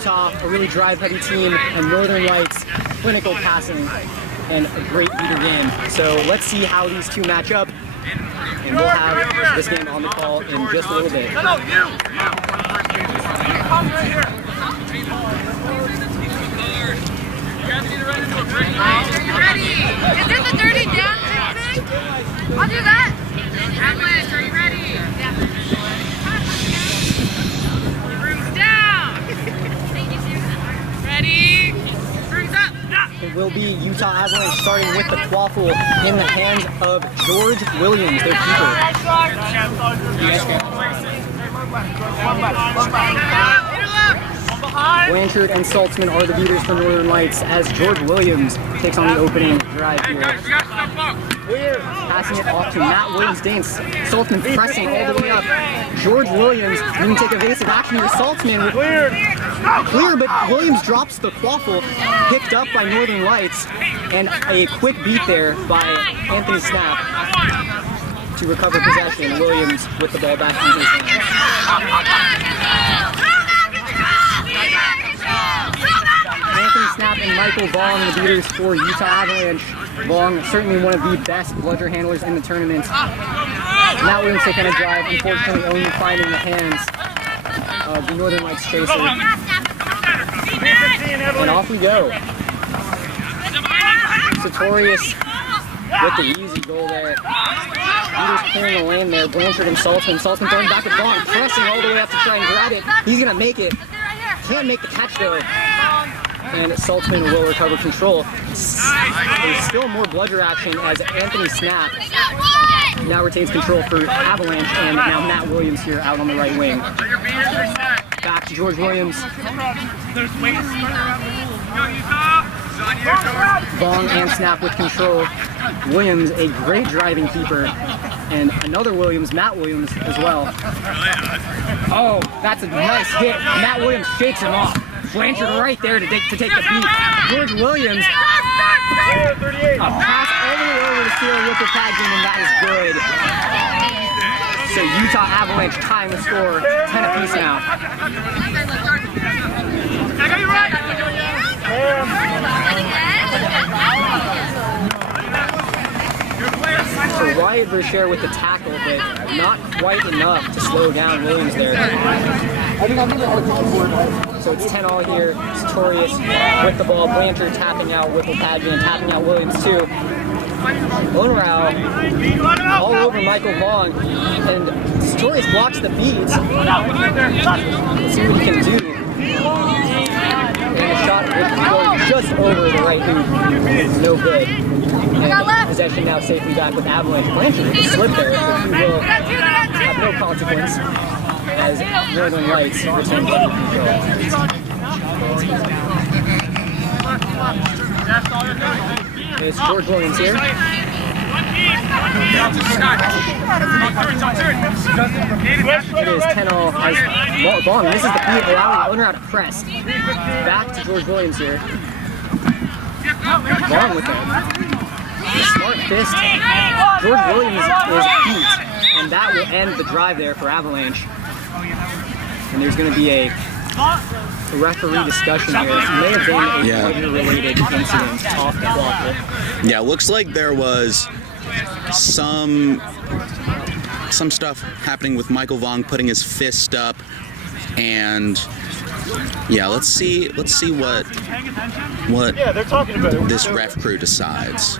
Utah, a really drive-heavy team, and Northern Lights, clinical passing, and a great beater game. So let's see how these two match up, and we'll have this game on the call in just a little bit. Ready? Is this a dirty down thing? I'll do that. Avalanche, are you ready? Yeah. Brooms down. Ready? Brooms up. It will be Utah Avalanche starting with the quaffle in the hands of George Williams, their keeper. Blanchard and Saltzman are the beaters for Northern Lights as George Williams takes on the opening drive here. Passing it off to Matt Williams-Danes. Saltzman pressing all the way up. George Williams going to take evasive action here. Saltzman clear, but Williams drops the quaffle, picked up by Northern Lights, and a quick beat there by Anthony Snap to recover possession. Williams with the ball back in his hands. Anthony Snap and Michael Vaughn, the beaters for Utah Avalanche. Vaughn, certainly one of the best bludger handlers in the tournament. Matt Williams taking a drive, unfortunately only finding the hands of the Northern Lights chaser. And off we go. Sartorius with the easy goal there. Beaters clearing the lane there. Blanchard and Saltzman. Saltzman throwing back at Vaughn, pressing all the way up to try and grab it. He's going to make it. Can't make the catch though. And Saltzman will recover control. There's still more bludger action as Anthony Snap now retains control for Avalanche, and now Matt Williams here out on the right wing. Back to George Williams. Vaughn and Snap with control. Williams, a great driving keeper, and another Williams, Matt Williams as well. Oh, that's a nice hit. Matt Williams shakes him off. Blanchard right there to take the beat. George Williams, a pass all the way over to steal with the tag in, and that is good. So Utah Avalanche tying the score, 10 apiece now. So Wyatt Brashear with the tackle, but not quite enough to slow down Williams there. So it's 10-all here. Sartorius with the ball. Blanchard tapping out Whipple-Padgett, tapping out Williams too. Unrau all over Michael Vaughn, and Sartorius blocks the beat. Let's see what he can do. And a shot with just over the right hoop. No good. And possession now safely back with Avalanche. Blanchard with a slip there, but he will have no consequence as Northern Lights retain control. It's George Williams here. It is 10-all as Vaughn misses the beat, allowing Unrau to press. Back to George Williams here. Vaughn with it. Smart fist. George Williams is beat, and that will end the drive there for Avalanche. And there's going to be a referee discussion here. It may have been a bludger-related incident off the quaffle. Yeah, looks like there was some stuff happening with Michael Vaughn putting his fist up, and yeah, let's see what this ref crew decides.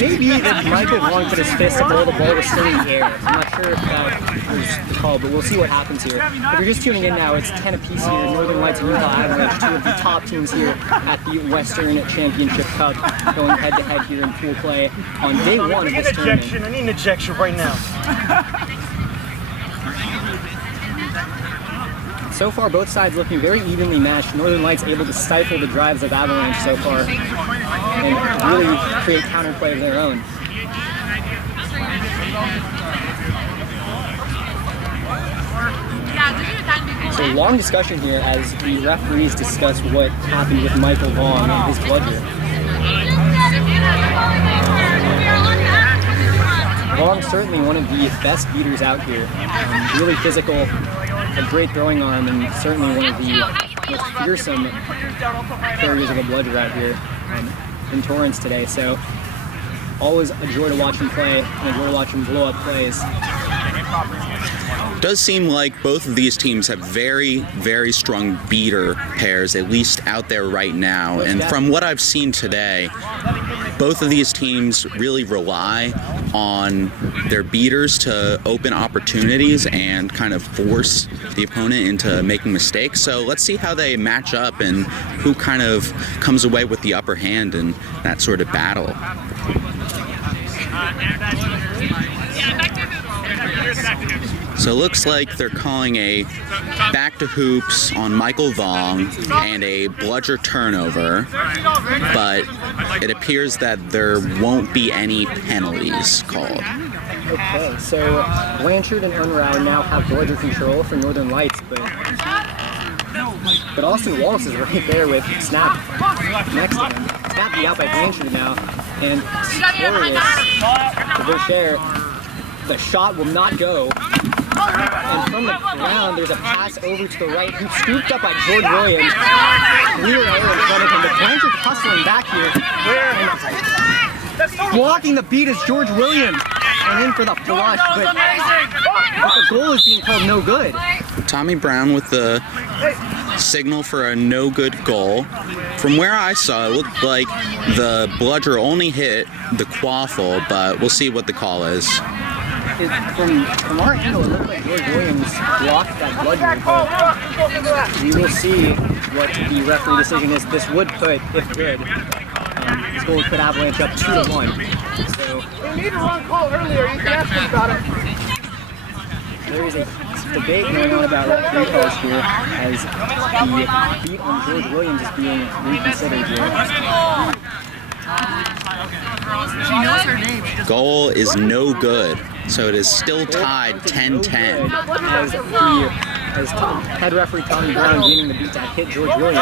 Maybe if Michael Vaughn put his fist up while the ball was still in the air. I'm not sure if that was the call, but we'll see what happens here. If you're just tuning in now, it's 10 apiece here. Northern Lights and Utah Avalanche, two of the top teams here at the Western Championship Cup, going head-to-head here in pool play on day one of this tournament. I need an ejection right now. So far, both sides looking very evenly matched. Northern Lights able to stifle the drives of Avalanche so far and really create counterplay of their own. So long discussion here as the referees discuss what happened with Michael Vaughn and his bludger. Vaughn certainly one of the best beaters out here. Really physical, a great throwing arm, and certainly one of the fearsome carriers of a bludger out here in Torrance today. So always a joy to watch him play and a joy to watch him blow up plays. Does seem like both of these teams have very, very strong beater pairs, at least out there right now. And from what I've seen today, both of these teams really rely on their beaters to open opportunities and kind of force the opponent into making mistakes. So let's see how they match up and who kind of comes away with the upper hand in that sort of battle. So it looks like they're calling a back to hoops on Michael Vong and a bludger turnover, but it appears that there won't be any penalties called. Okay, so Blanchard and Unruh now have bludger control for Northern Lights, but Austin Wallace is right there with Snap next to him. Snap be out by Blanchard now, and Victorious for Vershare. The shot will not go. And from the ground, there's a pass over to the right, who's scooped up by George Williams. Clear air in front of him, but Blanchard hustling back here. Blocking the beat is George Williams. And in for the flush, but the goal is being called no good. Tommy Brown with the signal for a no good goal. From where I saw, it looked like the bludger only hit the quaffle, but we'll see what the call is. From our angle, it looked like George Williams blocked that bludger, but we will see what the referee decision is. This would put, if good, this goal would put Avalanche up 2-1. So We need a wrong call earlier. You can ask me about it. there is a debate going on about referee calls here as the beat on George Williams is being reconsidered here. She knows her name. Goal is no good, so it is still tied 10-10. As head referee Tommy Brown gaining the beat to hit George Williams.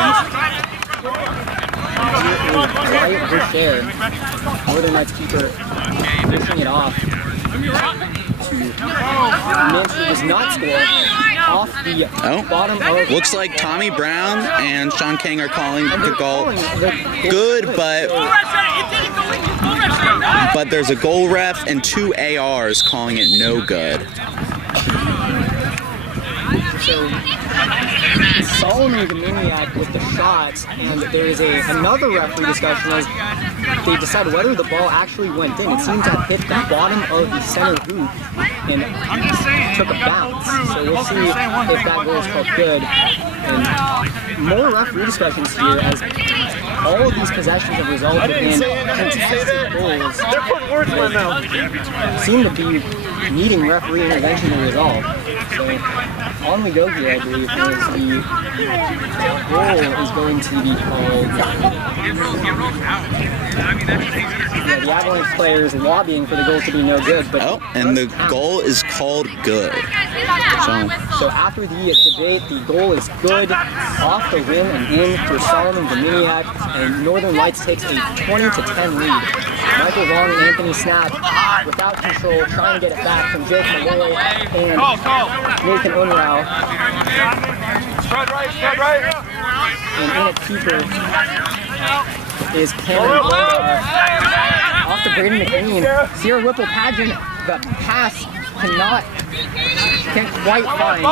Wyatt Vershare, Northern Lights keeper, pushing it off. Mansfield does not score off the bottom of... Looks like Tommy Brown and Sean King are calling the goal good, but there's a goal ref and 2 ARs calling it no good. So Solomon the maniac with the shots, and there is another referee discussion as they decide whether the ball actually went in. It seems to have hit the bottom of the center hoop and took a bounce. So we'll see if that goal is called good. And more referee discussions here as all of these possessions have resulted in contested goals that seem to be needing referee intervention to resolve. So on we go here, I believe, as the goal is going to be called. Yeah, the Avalanche players lobbying for the goal to be no good, but and the goal is called good. So after the debate, the goal is good, off the rim and in for Solomon the maniac, and Northern Lights takes a 20-10 lead. Michael Vong and Anthony Snap without control, trying to get it back from Jake Malloy and Nathan Unruh. And in at keeper is Cameron Blendar. Off to Braden McLean. Sierra Whipple Pageant, the pass can't quite find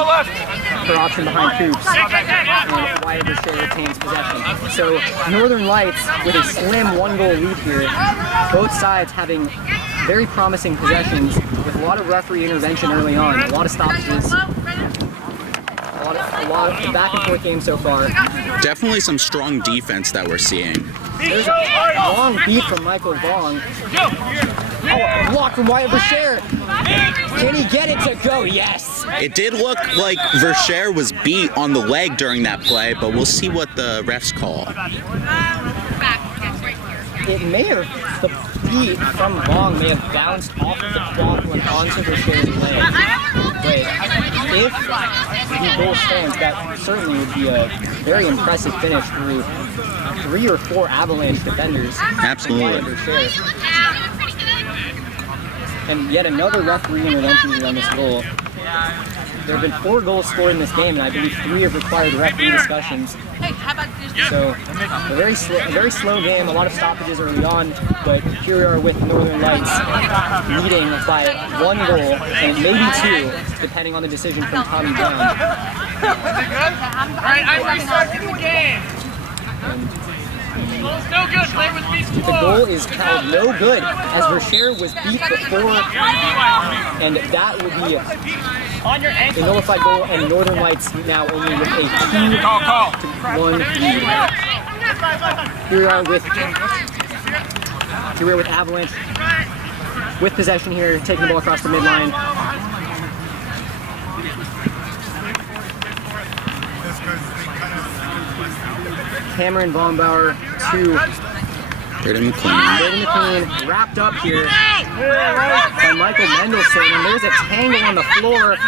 her option behind Coops. And Wyatt Vershare retains possession. So Northern Lights with a slim 1-goal lead here. Both sides having very promising possessions with a lot of referee intervention early on, a lot of stoppages. A lot of back and forth game so far. Definitely some strong defense that we're seeing. There's a long beat from Michael Vong. Oh, a block from Wyatt Vershare. Can he get it to go? Yes. It did look like Vershare was beat on the leg during that play, but we'll see what the refs call. It may have, the beat from Vong may have bounced off of the clock and onto Vershare's leg. But if the goal stands, that certainly would be a very impressive finish through 3 or 4 Avalanche defenders. Absolutely. And yet another referee intervention on this goal. there have been 4 goals scored in this game, and I believe 3 have required referee discussions. So a very slow game, a lot of stoppages early on, but here we are with Northern Lights leading by 1 goal, and maybe 2, depending on the decision from Tommy Brown. Alright, I'm restarting the game. No good, play with me. The goal is called no good, as Rocher was beat before, and that will be a nullified goal, and Northern Lights now only with a 2-1 lead. Here we are with Avalanche with possession here, taking the ball across the midline. Cameron Baumgauer to Braden McLean wrapped up here by Michael Mendelson, and there's a tangle on the floor.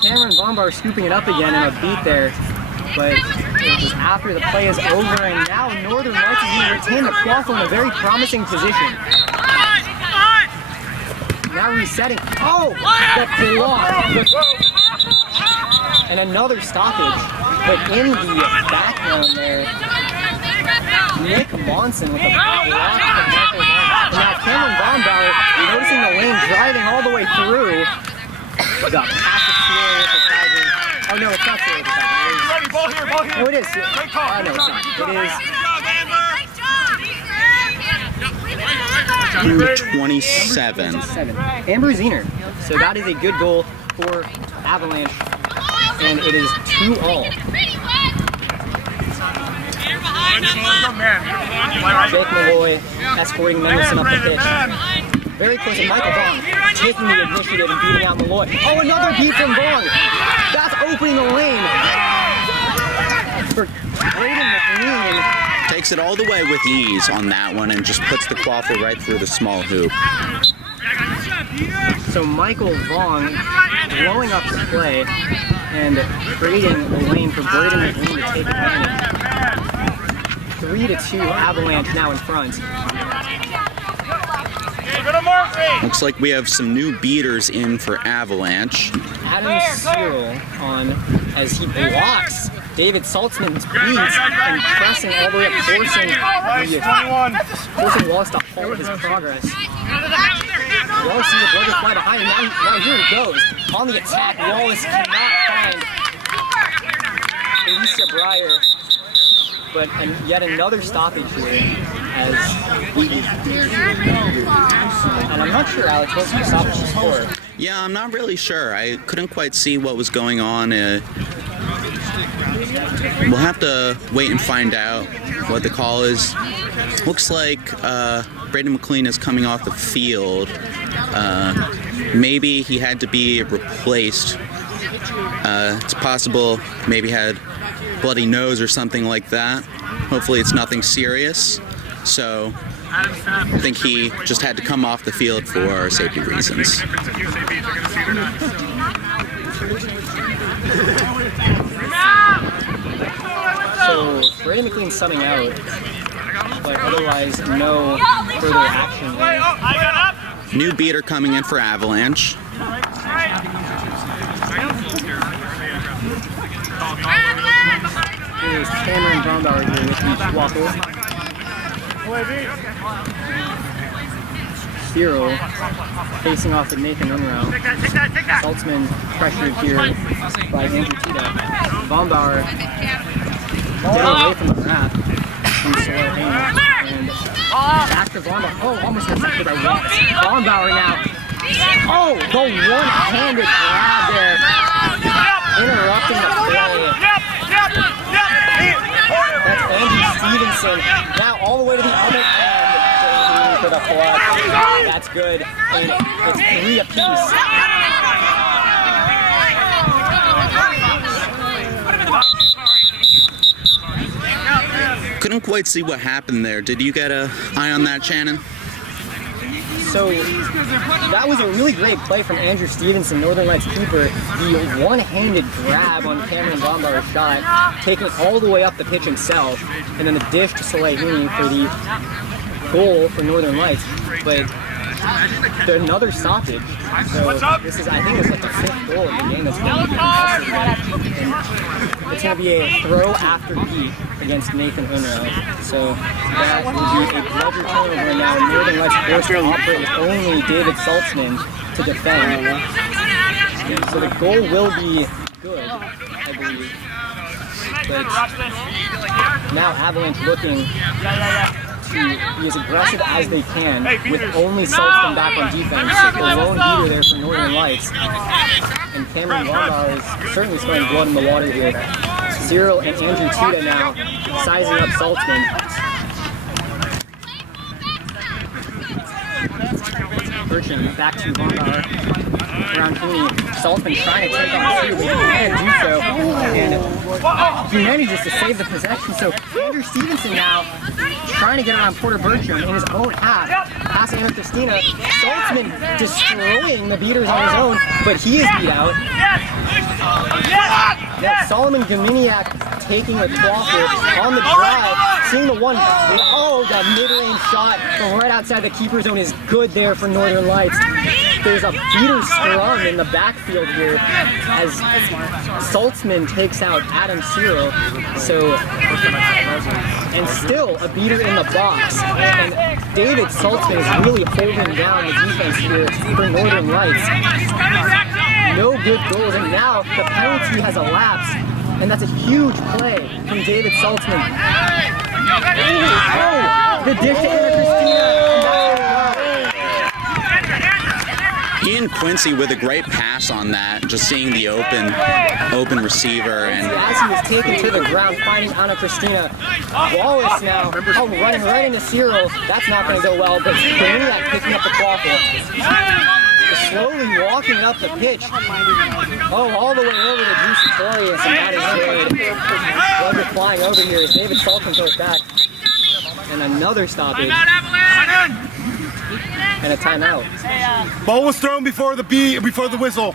Cameron Baumgauer scooping it up again and a beat there, but it was after the play is over, and now Northern Lights is going to retain the Quaffle in a very promising position. Now resetting. Oh, the block. And another stoppage. But in the background there, Nick Monson with a block from Michael Baumgauer. And now Cameron Baumgauer, noticing the lane, driving all the way through. The pass to Sierra with the tagging. Oh no, it's not Sierra with the tagging. No, it is. No, it's not. It is 27. Amber Zener. So that is a good goal for Avalanche. And it is 2-all. Jake Malloy escorting Mendelson up the pitch. Very close, and Michael Vaughn taking the initiative and beating out Malloy. Oh, another beat from Vaughn. That's opening the lane for Braden McLean. Takes it all the way with ease on that one and just puts the Quaffle right through the small hoop. So Michael Vaughn blowing up the play and creating the lane for Braden McLean to take advantage. 3-2, Avalanche now in front. Looks like we have some new beaters in for Avalanche. Adam Cyril on as he blocks David Saltzman's beats and pressing all the way up, forcing Wallace to halt his progress. Wallace sees the brother fly behind him. Now here he goes. On the attack, Wallace cannot find Alicia Breyer. But yet another stoppage here as and I'm not sure, Alex, what's the stoppage for? Yeah, I'm not really sure. I couldn't quite see what was going on. We'll have to wait and find out what the call is. Looks like Braden McLean is coming off the field. Maybe he had to be replaced. It's possible maybe had bloody nose or something like that. Hopefully it's nothing serious. So I think he just had to come off the field for safety reasons. So Braden McLean subbing out, but otherwise no further action. New beater coming in for Avalanche. Here's Cameron Baumgauer here with the Quaffle. Cyril facing off with Nathan Unrau. Saltzman pressured here by Andrew Tita. Baumgauer getting away from the wrap. And back to Baumgauer. Oh, almost intercepted by Wallace. Baumgauer now. Oh, the one-handed grab there. Interrupting the play. That's Andy Stevenson. Now all the way to the other end for the flush. That's good. And it's 3 apiece. Couldn't quite see what happened there. Did you get an eye on that, Chanun? So that was a really great play from Andrew Stevenson, Northern Lights keeper. The one-handed grab on Cameron Baumgauer's shot, taking it all the way up the pitch himself, and then the dish to Salehuni for the goal for Northern Lights. But another stoppage. So this is, I think it's like the 5th goal of the game that's going to be contested. And it's going to be a throw after beat against Nathan Unruh. So that will be a bludger turnover now. Northern Lights forced to operate with only David Saltzman to defend. So the goal will be good, I believe. But now Avalanche looking to be as aggressive as they can with only Saltzman back on defense. The lone beater there for Northern Lights. And Cameron Wambauer is certainly spilling blood in the water here. Cyril and Andrew Tita now sizing up Saltzman. Burchin back to Wambauer. Around Cooney, Saltzman trying to take on two, but he can't do so. And he manages to save the possession. So Andrew Stevenson now trying to get around Porter Bertram in his own half. Passing over Christina. Saltzman destroying the beaters on his own, but he is beat out. Now Solomon Gominiak taking a clawfoot on the drive, seeing the one. Oh, the mid-range shot from right outside the keeper zone is good there for Northern Lights. There's a beater scrum in the backfield here as Saltzman takes out Adam Cyril. So, and still a beater in the box. And David Saltzman is really holding down the defense here for Northern Lights. No good goals, and now the penalty has elapsed, and that's a huge play from David Saltzman. Oh, the dish to Anna Christina. Ian Quincy with a great pass on that, just seeing the open receiver. And as he was taken to the ground, finding Anna Christina. Wallace now, running right into Cyril. That's not going to go well, but Gominiak picking up the quaffle. Slowly walking up the pitch. Oh, all the way over to Drew Sartorius, and that is good. Bludger flying over here as David Saltzman goes back. And another stoppage. And a timeout. Ball was thrown before the whistle.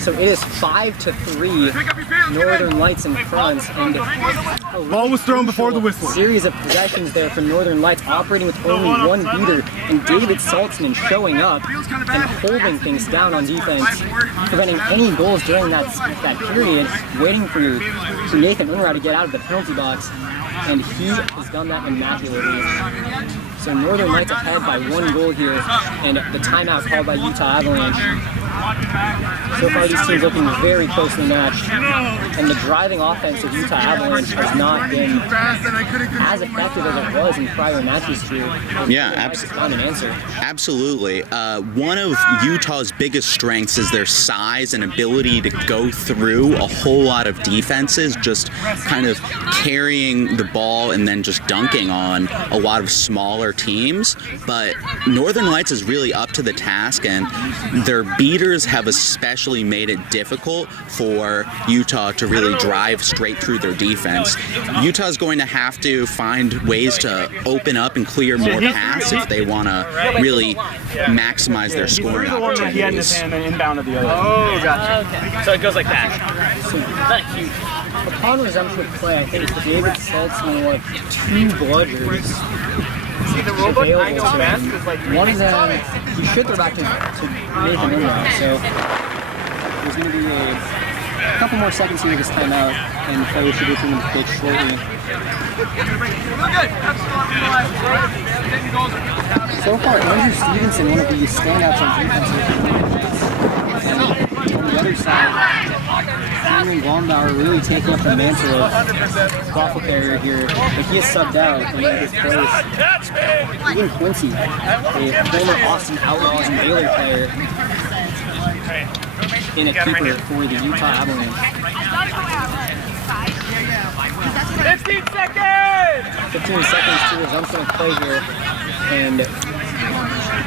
So it is 5-3, Northern Lights in front, and ball was thrown before the whistle. Series of possessions there for Northern Lights, operating with only one beater, and David Saltzman showing up and holding things down on defense, preventing any goals during that period, waiting for Nathan Unruh to get out of the penalty box, and he has done that immaculately. So Northern Lights ahead by 1 goal here, and the timeout called by Utah Avalanche. So far these teams looking very closely matched, and the driving offense of Utah Avalanche has not been as effective as it was in prior matches here. Yeah, absolutely. One of Utah's biggest strengths is their size and ability to go through a whole lot of defenses, just kind of carrying the ball and then just dunking on a lot of smaller teams. But Northern Lights is really up to the task, and their beaters have especially made it difficult for Utah to really drive straight through their defense. Utah's going to have to find ways to open up and clear more pass if they want to really maximize their scoring opportunities. He had in his hand and inbounded the other. Oh, gotcha. Okay. So it goes like that. So, Not huge. Upon resumption of play, I think David Saltzman like 2 bludgers. See the robot I know best is like one of them, he should throw back to Nathan Unruh, so there's going to be a couple more seconds here this time out, and Philly should be from the pitch shortly. So far, Andrew Stevenson, one of the standouts on defense, and on the other side, Cameron Wambauer really taking up the mantle of waffle carrier here, but he is subbed out and in his place. Ian Quincy, a former Austin Outlaws and Baylor player, in a keeper for the Utah Avalanche. 15 seconds! 15 seconds to resumption of play here, and the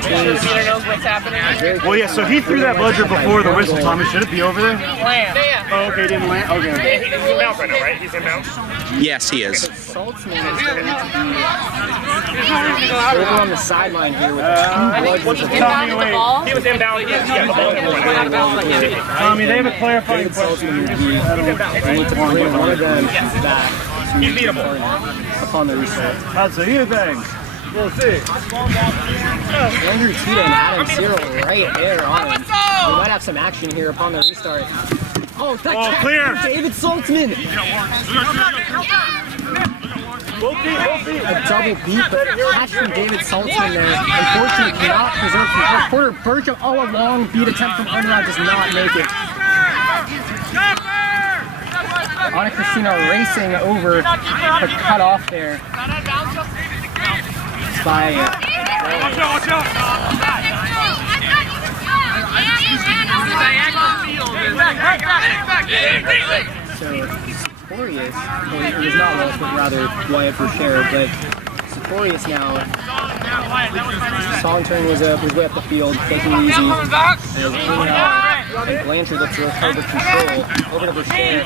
Peter knows what's happening. Well, yeah, so he threw that bludger before the whistle, Tommy. Should it be over there? Land. Oh, okay, didn't land. Okay. He's inbound right now, right? He's inbound. Yes, he is. Saltzman is going to be over on the sideline here with 2 bludgers. He was inbound. Yeah, the ball in. Tommy, they have a clarifying David question. Saltzman would be need to bring one of them back to upon the restart. That's a you thing. We'll see. Andrew Tita and Adam Cyril right there on him. We might have some action here upon the restart. Oh, that's clear. David Saltzman. A double beat, but catch from David Saltzman there. Unfortunately, cannot preserve from Porter Burcham. Oh, a long beat attempt from Unrod does not make it. Anna Christina racing over, but cut off there by so Sartorius, well, it was not Wells, but rather Wyatt Boucher, but Sartorius now, Sonturn was way up the field, taking it easy, and Blanchard looks to recover control, over to Boucher,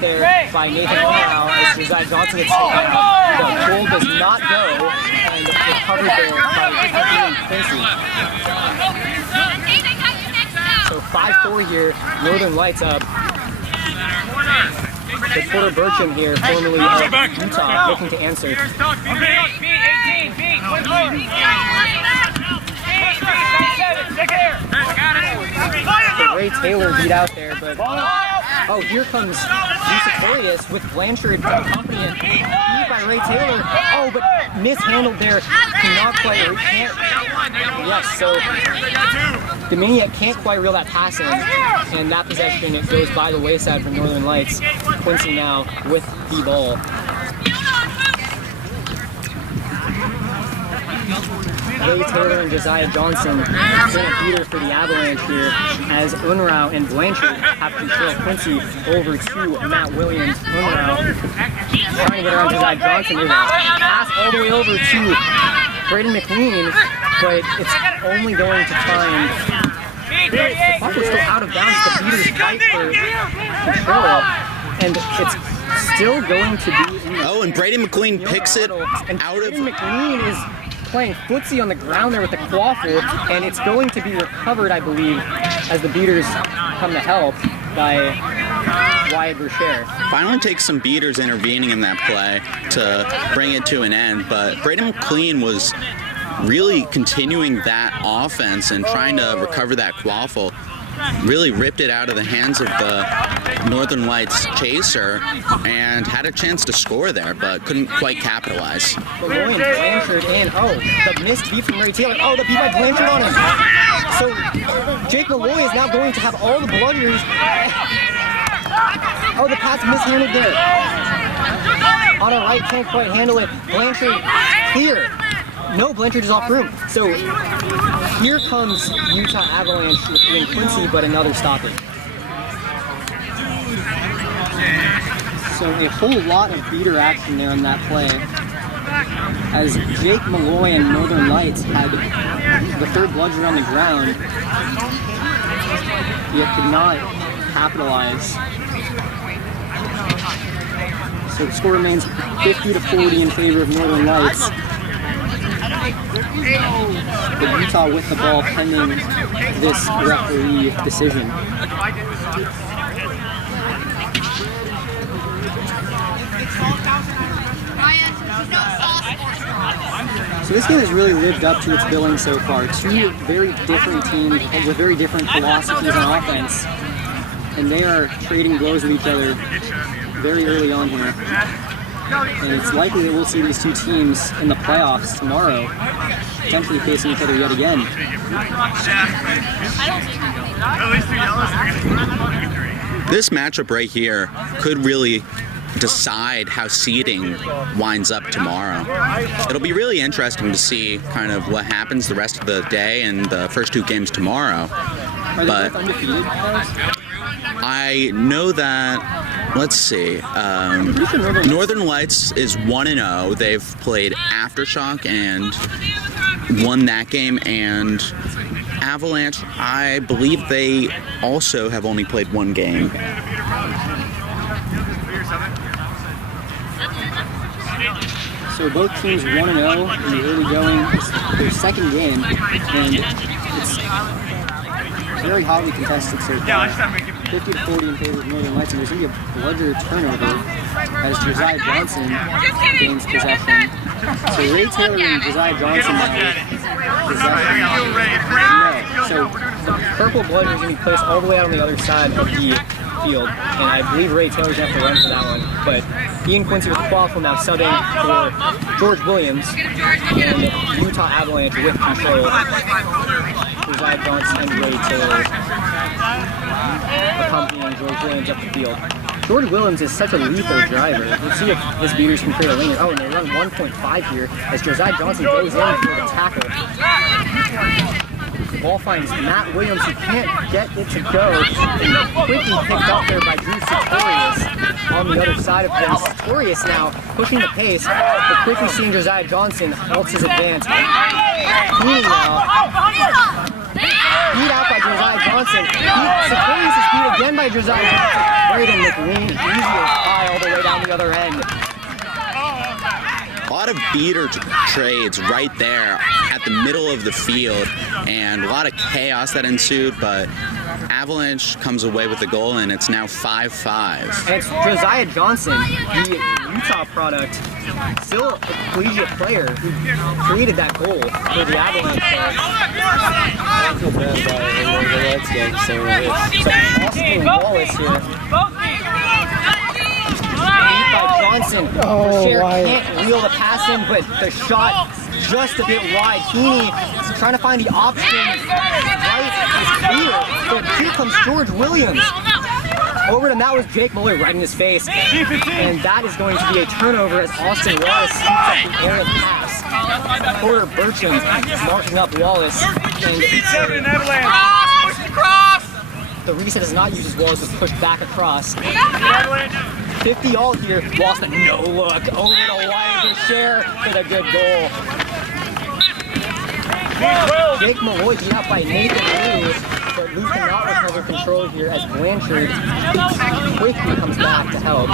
there by Nathan Onau, as Josiah Johnson gets taken out. The goal does not go, and recovered there by Quincy. So 5-4 here, Northern Lights up. It's Porter Burcham here, formerly of Utah, looking to answer. So Ray Taylor beat out there, but oh, here comes Sartorius with Blanchard accompanying. Beat by Ray Taylor. Oh, but mishandled there. Cannot quite. Yes, so Dominiak can't quite reel that pass in, and that possession it goes by the wayside for Northern Lights. Quincy now with the ball. Ray Taylor and Josiah Johnson been a beater for the Avalanche here as Unrau and Blanchard have control. Quincy over to Matt Williams. Unrau trying to get around Josiah Johnson. There's a pass all the way over to Braden McLean, but it's only going to find. The puck is still out of bounds. The beaters fight for control, and it's still going to be. Oh, and Braden McLean picks it out of. Braden McLean is playing footsie on the ground there with the quaffle, and it's going to be recovered, I believe, as the beaters come to help by Wyatt Boucher. Finally takes some beaters intervening in that play to bring it to an end, but Braden McLean was really continuing that offense and trying to recover that quaffle. Really ripped it out of the hands of the Northern Lights chaser and had a chance to score there, but couldn't quite capitalize. Malloy and Blanchard in. Oh, the missed beat from Ray Taylor. Oh, the beat by Blanchard on him. So Jake Malloy is now going to have all the bludgers. Oh, the pass mishandled there. On a right, can't quite handle it. Blanchard clear. No, Blanchard is off room. So here comes Utah Avalanche in Quincy, but another stoppage. So a whole lot of beater action there in that play. As Jake Malloy and Northern Lights had the third bludger on the ground, yet could not capitalize. So the score remains 50-40 in favor of Northern Lights. But Utah with the ball pending this referee decision. So this game has really lived up to its billing so far. Two very different teams with very different philosophies on offense, and they are trading blows with each other very early on here. And it's likely that we'll see these two teams in the playoffs tomorrow, potentially facing each other yet again. This matchup right here could really decide how seeding winds up tomorrow. It'll be really interesting to see kind of what happens the rest of the day and the first two games tomorrow. Are they both undefeated? I know that, let's see, Northern Lights is 1-0. They've played Aftershock and won that game, and Avalanche, I believe they also have only played one game. So both teams 1-0 in the early going. It's their second game, and it's very hotly contested so far. 50 to 40 in favor of Northern Lights, and there's going to be a bludger turnover as Josiah Johnson gains possession. So Ray Taylor and Josiah Johnson now. No. So the purple bludger is going to be placed all the way out on the other side of the field, and I believe Ray Taylor's going to have to run for that one. But Ian Quincy with the quaffle now subbing for George Williams and Utah Avalanche with control. Josiah Johnson and Ray Taylor accompanying George Williams up the field. George Williams is such a lethal driver. We'll see if his beaters can create a lane. Oh, and they run 1.5 here as Josiah Johnson goes in for the tackle. Ball finds Matt Williams, who can't get it to go, and quickly picked up there by Drew Sartorius on the other side of him. Sartorius now pushing the pace, but quickly seeing Josiah Johnson halts his advance. Heaney now beat out by Josiah Johnson. Sartorius is beat again by Josiah Johnson. Braden McLean, easier tie all the way down the other end. A lot of beater trades right there at the middle of the field, and a lot of chaos that ensued, but Avalanche comes away with the goal, and it's now 5-5. And it's Josiah Johnson, the Utah product, still a collegiate player who created that goal for the Avalanche. I feel bad about the Reds game, so Austin Wallace here. Beat by Johnson. Bashir can't wheel the pass in, but the shot just a bit wide. Heaney is trying to find the option right at his field, but here comes George Williams. Over to that was Jake Muller right in his face, and that is going to be a turnover as Austin Wallace scoops up the aerial pass. Porter Bertram marking up Wallace, and the reset is not used as Wallace was pushed back across. 50 all here, lost a no look over to Wyatt Bashir for the good goal. Jake Malloy beat out by Nathan Lou, but Lou cannot recover control here as Blanchard quickly comes back to help.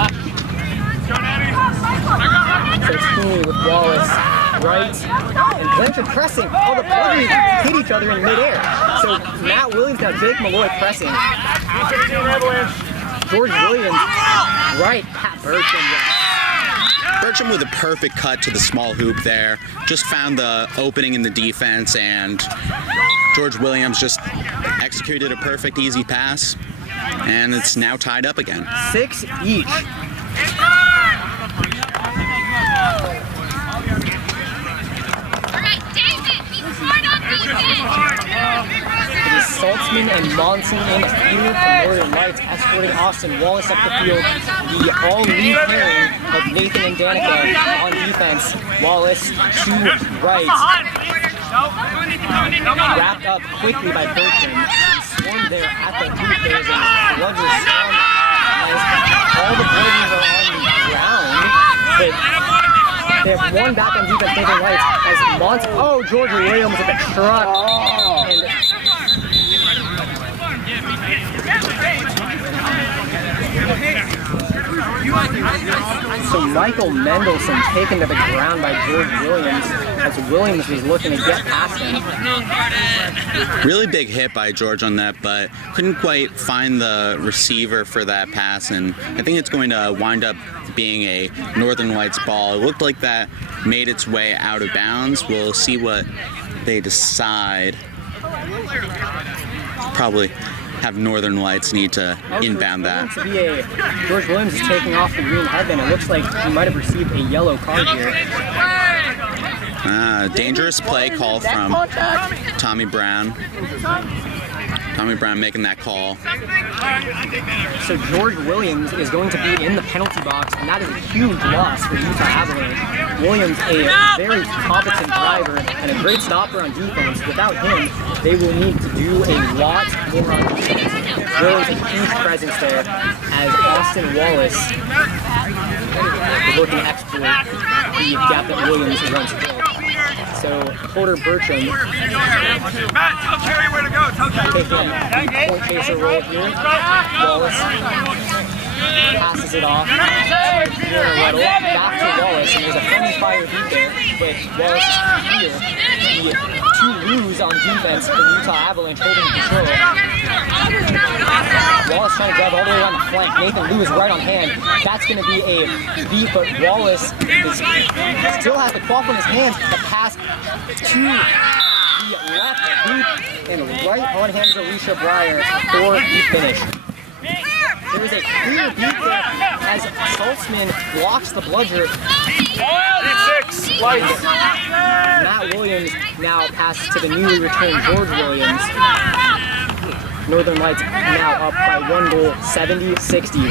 So it's Heaney with Wallace right, and Blanchard pressing. Oh, the players hit each other in midair. So Matt Williams now, Jake Malloy pressing. George Williams right, Pat Bertram. Bertram with a perfect cut to the small hoop there. Just found the opening in the defense, and George Williams just executed a perfect easy pass, and it's now tied up again. 6 each. It is Saltzman and Monson in the field from Northern Lights, escorting Austin Wallace up the field. The all-lead pairing of Nathan and Danica on defense. Wallace to right. Wrapped up quickly by Bertram. Swarmed there at the hoop. There's a bludger storm as all the bludgers are on the ground. But they have one back on defense, Nathan Lights, as Monson. Oh, George Williams at the truck. And so Michael Mendelson taken to the ground by George Williams as Williams was looking to get past him. Really big hit by George on that, but couldn't quite find the receiver for that pass, and I think it's going to wind up being a Northern Lights ball. It looked like that made its way out of bounds. We'll see what they decide. Probably have Northern Lights need to inbound that. George Williams is taking off the green headband. It looks like he might have received a yellow card here. Dangerous play call from Tommy Brown. Tommy Brown making that call. So George Williams is going to be in the penalty box, and that is a huge loss for Utah Avalanche. Williams, a very competent driver and a great stopper on defense. Without him, they will need to do a lot more on defense. Williams, a huge presence there, as Austin Wallace is looking to exploit the gap that Williams runs through. So Porter Bertram taking a point chaser role here. Wallace passes it off. Back to Wallace, and there's a friendly fire beat there, but Wallace is clear. The two loos on defense for the Utah Avalanche holding control. Wallace trying to grab all the way around the flank. Nathan Liu is right on hand. That's going to be a beat, but Wallace still has the quaff in his hands. The pass to the left boot and right on hands of Alicia Breyer for the finish. There is a clear beat there as Saltzman blocks the bludger. Matt Williams now passes to the newly returned George Williams. Northern Lights now up by 1 goal, 70-60. The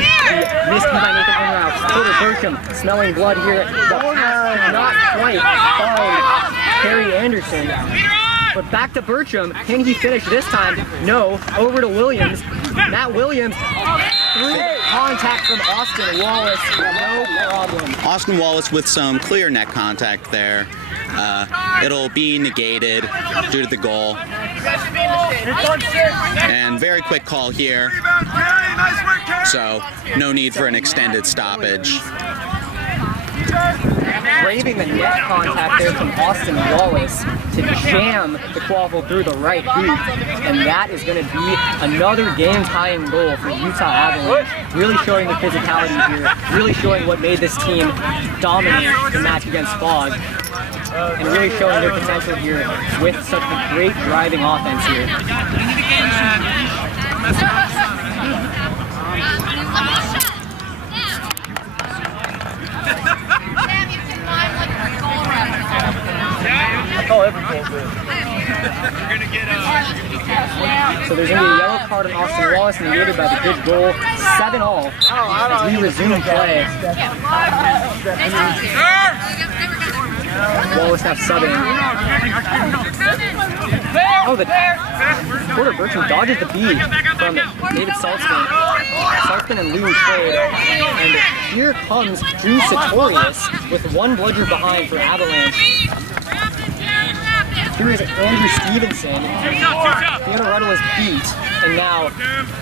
missed by Nathan Unrau. Porter Bertram smelling blood here. The pass not quite following Harry Anderson. But back to Bertram. Can he finish this time? No. Over to Williams. Matt Williams. Through contact from Austin Wallace. No problem. Austin Wallace with some clear net contact there. It'll be negated due to the goal. And very quick call here. So no need for an extended stoppage. Braving the net contact there from Austin Wallace to jam the quaffle through the right boot, and that is going to be another game-tying goal for Utah Avalanche. Really showing the physicality here, really showing what made this team dominate the match against Fog, and really showing their potential here with such a great driving offense here. Oh, everything good. So there's going to be a yellow card on Austin Wallace, negated by the good goal. 7-all as we resume play. Wallace now subbing. Oh, the Porter Bertram dodges the beat from David Saltzman. Saltzman and Liu trade. And here comes Drew Sartorius with one bludger behind for Avalanche. Here is Andrew Stevenson. Theodore Ruddle is beat. And now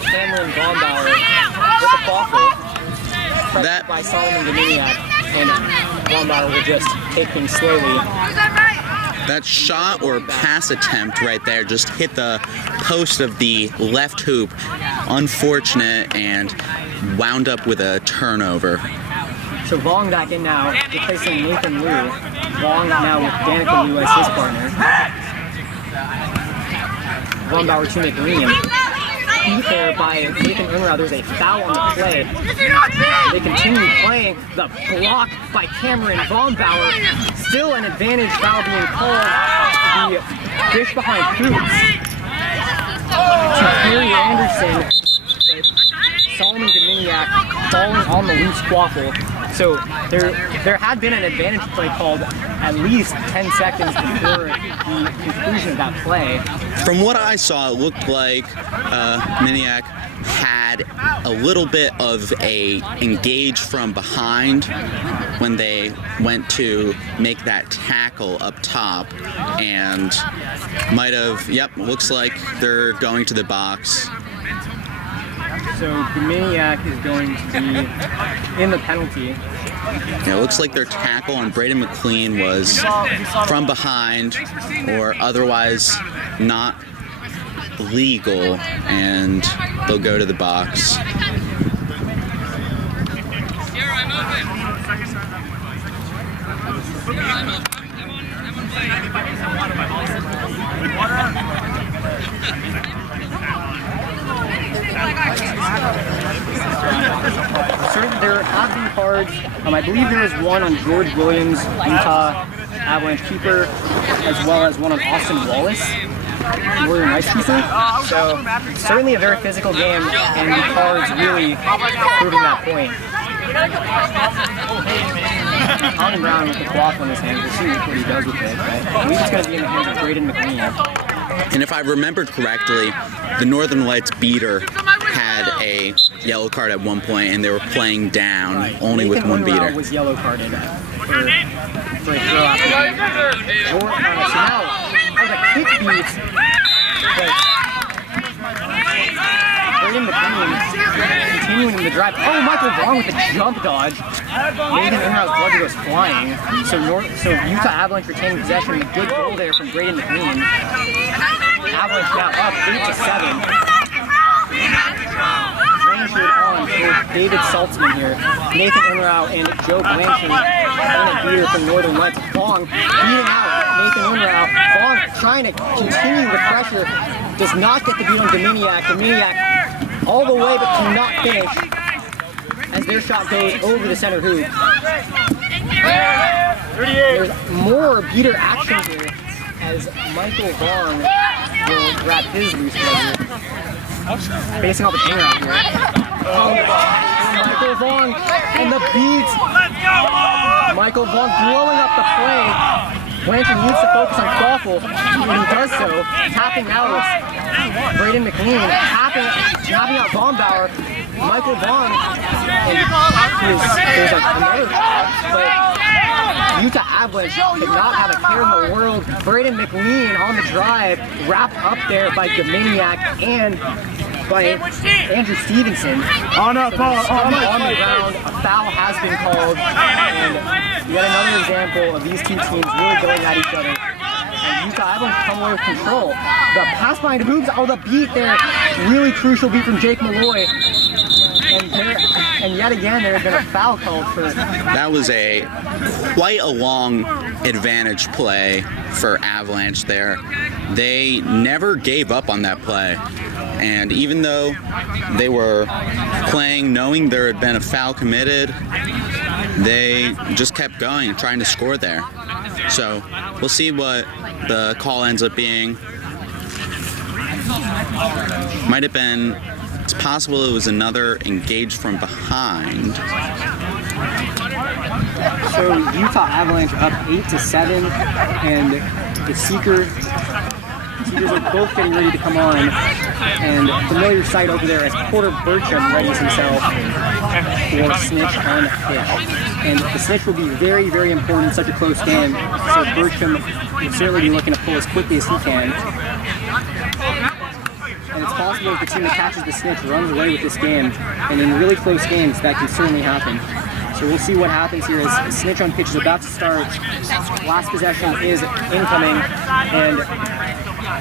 Cameron Gombauer with the quaffle. Pressed by Solomon Dominiak. And Gombauer will just take things slowly. That shot or pass attempt right there just hit the post of the left hoop. Unfortunate, and wound up with a turnover. So Vong back in now, replacing Nathan Liu. Vong now with Danica Liu as his partner. Gombauer to McGreen. Beat there by Nathan Unrau. There's a foul on the play. They continue playing. The block by Cameron Gombauer. Still an advantage foul being called. The dish behind Hoops to Harry Anderson. Solomon Dominiak falling on the loose quaffle. So there had been an advantage play called at least 10 seconds before the conclusion of that play. From what I saw, it looked like Miniak had a little bit of a engage from behind when they went to make that tackle up top, and might have, looks like they're going to the box. So Dominiak is going to be in the penalty. It looks like their tackle on Braden McLean was from behind or otherwise not legal, and they'll go to the box. There have been cards. I believe there was one on George Williams, Utah Avalanche keeper, as well as one on Austin Wallace, Northern Lights keeper. So certainly a very physical game, and the cards really proving that point. Colin Brown with the cloth on his hands. We'll see what he does with it. But I believe it's going to be in the hands of Braden McLean. And if I remember correctly, the Northern Lights beater had a yellow card at one point, and they were playing down only with one beater. Was yellow carded for a throw after so now, the kick beat, but Braden McLean continuing the drive. Oh, Michael Vaughn with the jump dodge. Nathan Inrou's bludger goes flying. So Utah Avalanche retaining possession. A good goal there from Braden McLean. Avalanche now up 8-7. Blanchard on for David Saltzman here. Nathan Inrau and Joe Blanchard and a beater from Northern Lights. Vaughn beating out Nathan Inrau. Vaughn trying to continue the pressure. Does not get the beat on Dominiak. Dominiak all the way but cannot finish as their shot goes over the center hoop. There's more beater action here as Michael Vaughn will grab his loose bludger. Facing off the hanger out here. Michael Vaughn and the beat. Michael Vaughn blowing up the play. Blanchard needs to focus on Koffel, and he does so. Tapping out Braden McLean, tapping out Baumgauer. Michael Vaughn, and there's another shot, but Utah Avalanche did not have a care in the world. Braden McLean on the drive, wrapped up there by Dominiak and by Andrew Stevenson. On the ground, a foul has been called, and yet another example of these two teams really going at each other. And Utah Avalanche come away with control. The pass behind moves, the beat there, really crucial beat from Jake Malloy. And yet again, there has been a foul called for. That was quite a long advantage play for Avalanche there. They never gave up on that play. And even though they were playing knowing there had been a foul committed, they just kept going, trying to score there. So we'll see what the call ends up being. Might have been, it's possible it was another engage from behind. So Utah Avalanche up 8-7, and the Seekers are both getting ready to come on, and familiar sight over there as Porter Burcham readies himself for snitch on pitch. And the snitch will be very, very important in such a close game, so Burcham will certainly be looking to pull as quickly as he can. And it's possible if the team that catches the snitch runs away with this game, and in really close games that can certainly happen. So we'll see what happens here as snitch on pitch is about to start. Last possession is incoming, and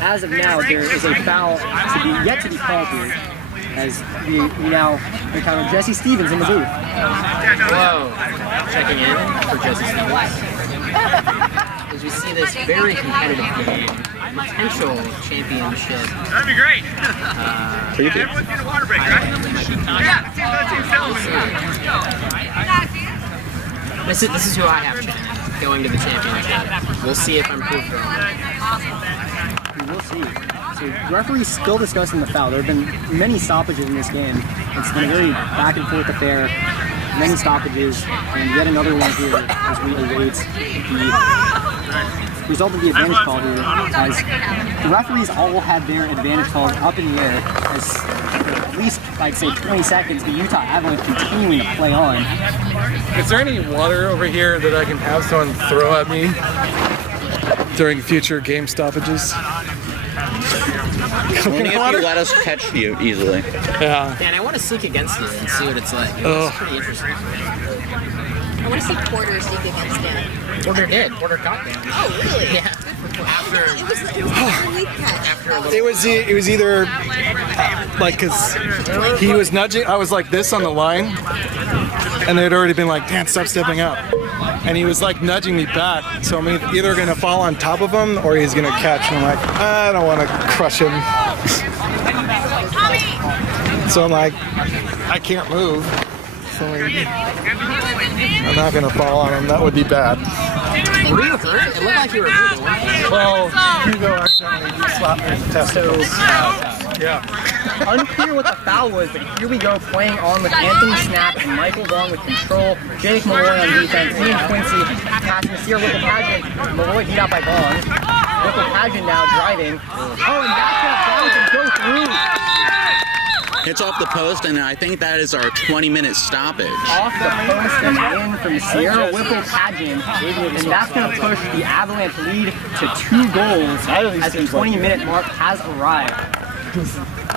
as of now, there is a foul yet to be called here, as we now encounter Jesse Stevens in the booth. Hello, checking in for Jesse Stevens. As we see this very competitive game, potential championship. That'd be great. Preview. Water break, right? This is who I have going to the championship. We'll see if I'm proved wrong. We'll see. So referees still discussing the foul. There have been many stoppages in this game. It's been a very back and forth affair. Many stoppages, and yet another one here as we await the result of the advantage call here. As the referees all had their advantage calls up in the air, as at least I'd say 20 seconds, the Utah Avalanche continuing to play on. Is there any water over here that I can have someone throw at me during future game stoppages? Only if you let us catch you easily. Yeah. Man, I want to sneak against you and see what it's like. It's pretty interesting. I want to see Porter sneak against Dan. Porter did. Porter caught them. Oh, really? Yeah. It was either like, cause he was nudging. I was like this on the line, and they'd already been like, "Dan, stop stepping up," and he was like nudging me back. So I'm either gonna fall on top of him or he's gonna catch. And I'm like, I don't want to crush him. So I'm like, I can't move. So I'm not gonna fall on him. That would be bad. Were you hurt? It looked like you were hurt. Well, Hugo accidentally slapped me in the testicles. Yeah. Unclear what the foul was, but here we go, playing on with Anthony Snap and Michael Vaughn with control. Jake Malloy on defense, Ian Quincy passing to Sierra Whipple Pageant. Malloy beat out by Vaughn. Whipple Pageant now driving. Oh, and that's going to bounce and go through. Hits off the post, and I think that is our 20-minute stoppage. Off the post and in from Sierra Whipple Pageant, and that's going to push the Avalanche lead to 2 goals as the 20-minute mark has arrived.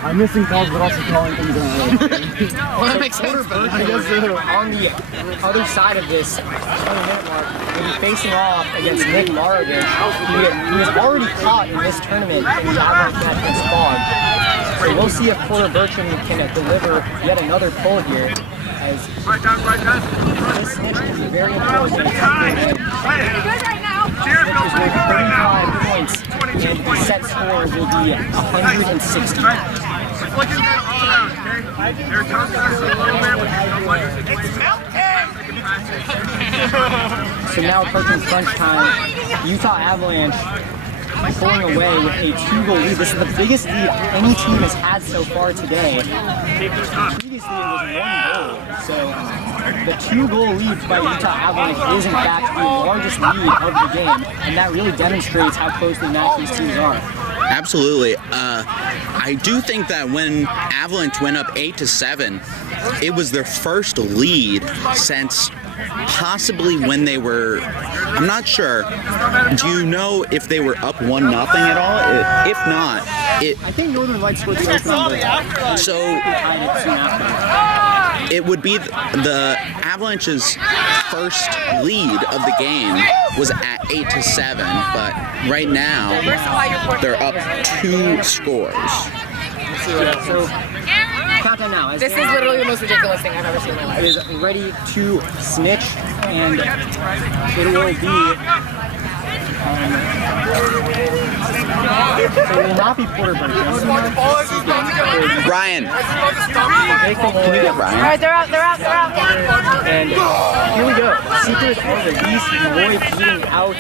I'm missing calls, but also calling things on the road. Well, that makes sense. On the other side of this 20-minute mark, will be facing off against Nick Maravich, who is already caught in this tournament with the Avalanche match against Fog. So we'll see if Porter Bertram can deliver yet another pull here, as this snitch can be very important. Snitch is worth 35 points, and the set score will be 160. So now approaching crunch time, Utah Avalanche pulling away with a 2-goal lead. This is the biggest lead any team has had so far today. Previously it was 1 goal. So the 2-goal lead by Utah Avalanche is in fact the largest lead of the game, and that really demonstrates how closely matched these teams are. Absolutely. I do think that when Avalanche went up 8-7, it was their first lead since possibly when they were, I'm not sure. Do you know if they were up 1-0 at all? If not, I think Northern Lights scored the opener. So it would be the Avalanche's first lead of the game was at 8-7, but right now they're up 2 scores. So countdown now. This is literally the most ridiculous thing I've ever seen in my life. Is ready to snitch, and it will be. So it will not be Porter Bertram. Ryan, can you get Ryan? Alright, they're out. And here we go. Seekers of the East, Roy beating out.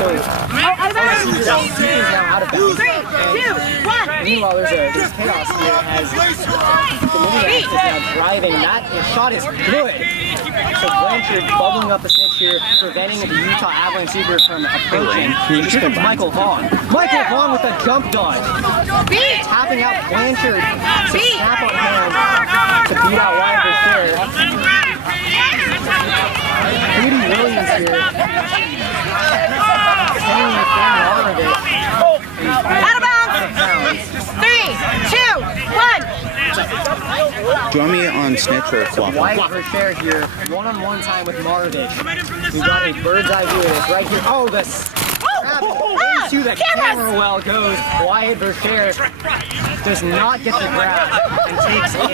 So, Seekers now out of bounds. 3, 2, 1. Meanwhile, there's chaos here as the Minions is now driving. That shot is good. So Blanchard bubbling up the snitch here, preventing the Utah Avalanche Seekers from approaching. Here comes Michael Vaughn. Michael Vaughn with a jump dodge. Tapping out Blanchard to snap on him to beat out Wyatt Boucher. Cody Williams here. Staying with Dan Larravich. Out of bounds. 3, 2, 1. Do you want me on snitch or flop? Wyatt Boucher here, one-on-one time with Maravich. We've got a bird's eye view of this right here. Oh, this into the camera well goes. Wyatt Boucher does not get the grab and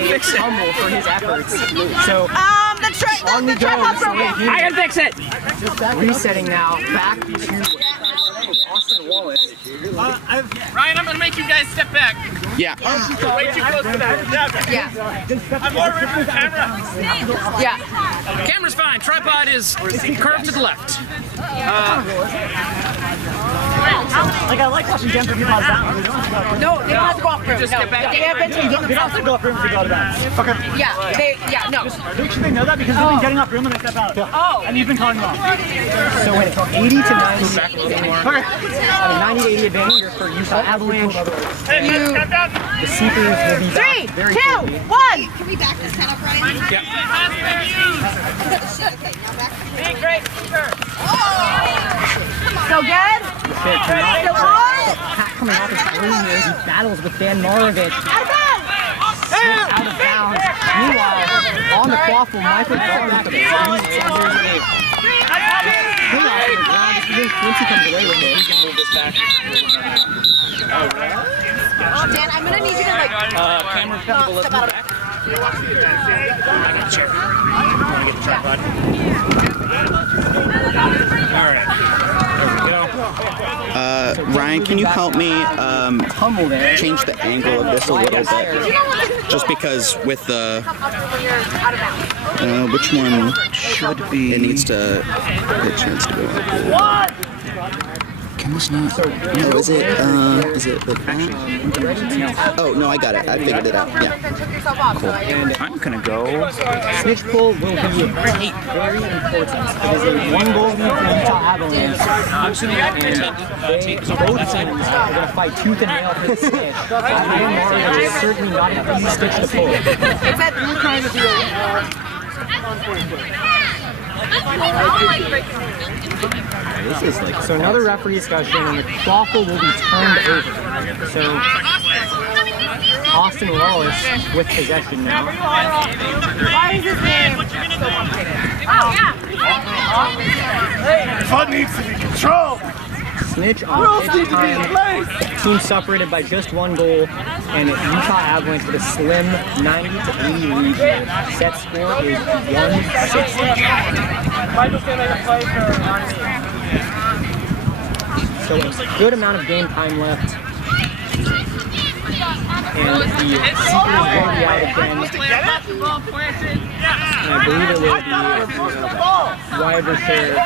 takes a tumble for his efforts. So on the go, I can fix it. resetting now back to Austin Wallace. Ryan, I'm gonna make you guys step back. Yeah. Way too close to that. Yeah. I'm more ready for the camera. Yeah. Camera's fine. Tripod is curved to the left. Like, I like watching Denver people out of bounds. No, they don't have to go off room. Just No, get back they have been to They don't have to go off room if they go out of bounds. Okay. Yeah, no. Make sure they know that because they've been getting off room when they step out. Oh. And you've been calling them off. So when it's 80 to 90, a 90 to 80 advantage for Utah Avalanche. The Seekers will be back 3, very 2, quickly. 1. Can we back this 10 up, Ryan? Yep. Okay, now back. Great. So good. Still hard. Pat coming off his screen here as he battles with Dan Maravich. Out of bounds. Out of bounds. Meanwhile, on the quaffle, Michael Vaughn with the freeze, and there's a chaos on the ground. Even Quincy comes away with it. We can move this back. Oh, Dan, I'm gonna need you to like Camera people, let's step move out of back. I got a chair. I'm gonna get the tripod. All right. There we go. Ryan, can you help me Tumble there. change the angle of this a little bit? Just because with the which one should be? It needs to get a chance to go up. Can this not? No, is it like that? Oh no, I got it. I figured it out. Yeah. Cool. I'm gonna go. Snitch pull will be very important. It is a 1-goal lead for Utah Avalanche. And both teams are going to fight tooth and nail for the snitch. Dan Maravich is certainly not an easy stitch to pull. This is like So another referee discussion, and the quaffle will be turned over. So Austin Wallace with possession now. Why is his name? Fun needs to be controlled. Snitch on pitch time. Team separated by just one goal, and Utah Avalanche with a slim 90 to 80 lead here. Set score is 160. So a good amount of game time left. And the Seekers will be out again. And I believe it will be wide receiver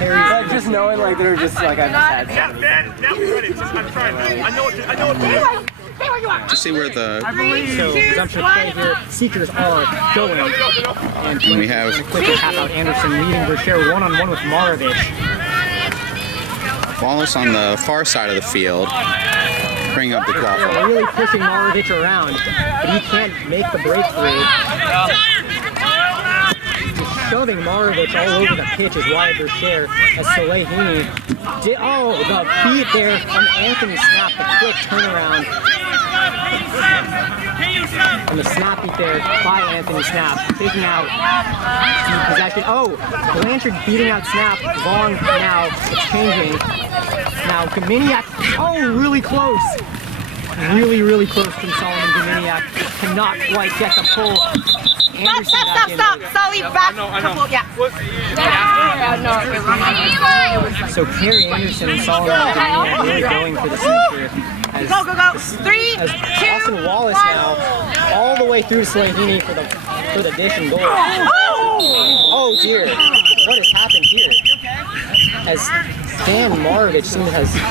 Harry. just knowing like they're just like I just had To see where the So presumption of play here. Seekers are going. And we have quick tap out Anderson leading Brashear one-on-one with Marovich. Wallace on the far side of the field. Bring up the quaffle. Really pushing Marovich around, but he can't make the breakthrough. Just shoving Marovich all over the pitch is Wyatt Brashear as Salehini did. Oh, the beat there from Anthony Snap, the quick turnaround. And the snap beat there by Anthony Snap, taking out the possession. Oh, Blanchard beating out Snap. Vaughn now changing. Now Gominiak, oh, really close. Really close from Solomon Gominiak. Cannot quite get the pull. Anderson back in. Sully, back. Yeah. So Kerry Anderson and Solomon Gominiak really going for the future. Go. 3, As 2, Austin Wallace now, all the way through to Salehini for the dish and goal. Oh dear, what has happened here? As Dan Marovich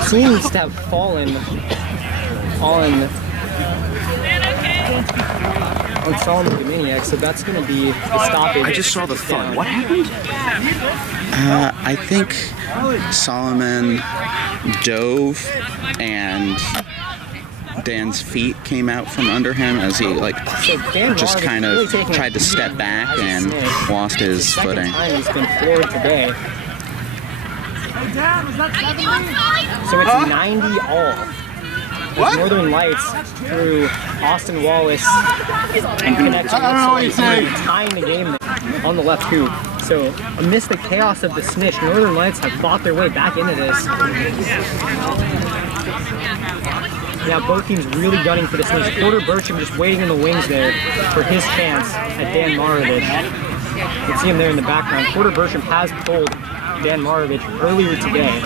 seems to have fallen on Solomon Gominiak, so that's going to be the stoppage. I just saw the thud. What happened? I think Solomon dove and Dan's feet came out from under him as he just kind of tried to step back and lost his footing. He's been floored today. So it's 90 all. What? Northern Lights through Austin Wallace and connection tying the game on the left hoop. So amidst the chaos of the snitch, Northern Lights have fought their way back into this. Now both teams really gunning for the snitch. Porter Burcham just waiting in the wings there for his chance at Dan Marovich. You can see him there in the background. Porter Burcham has pulled Dan Marovich earlier today.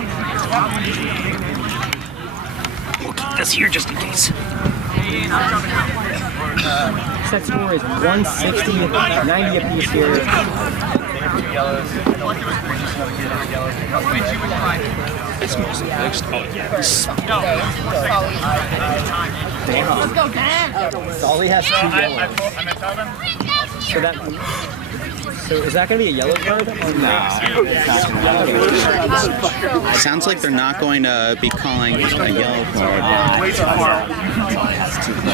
We'll keep this here just in case. Set score is 160, 90 apiece here. It smells next. Oh, yeah. Solly has 2 yellows. So is that going to be a yellow card? No. Sounds like they're not going to be calling a yellow card. Way too far.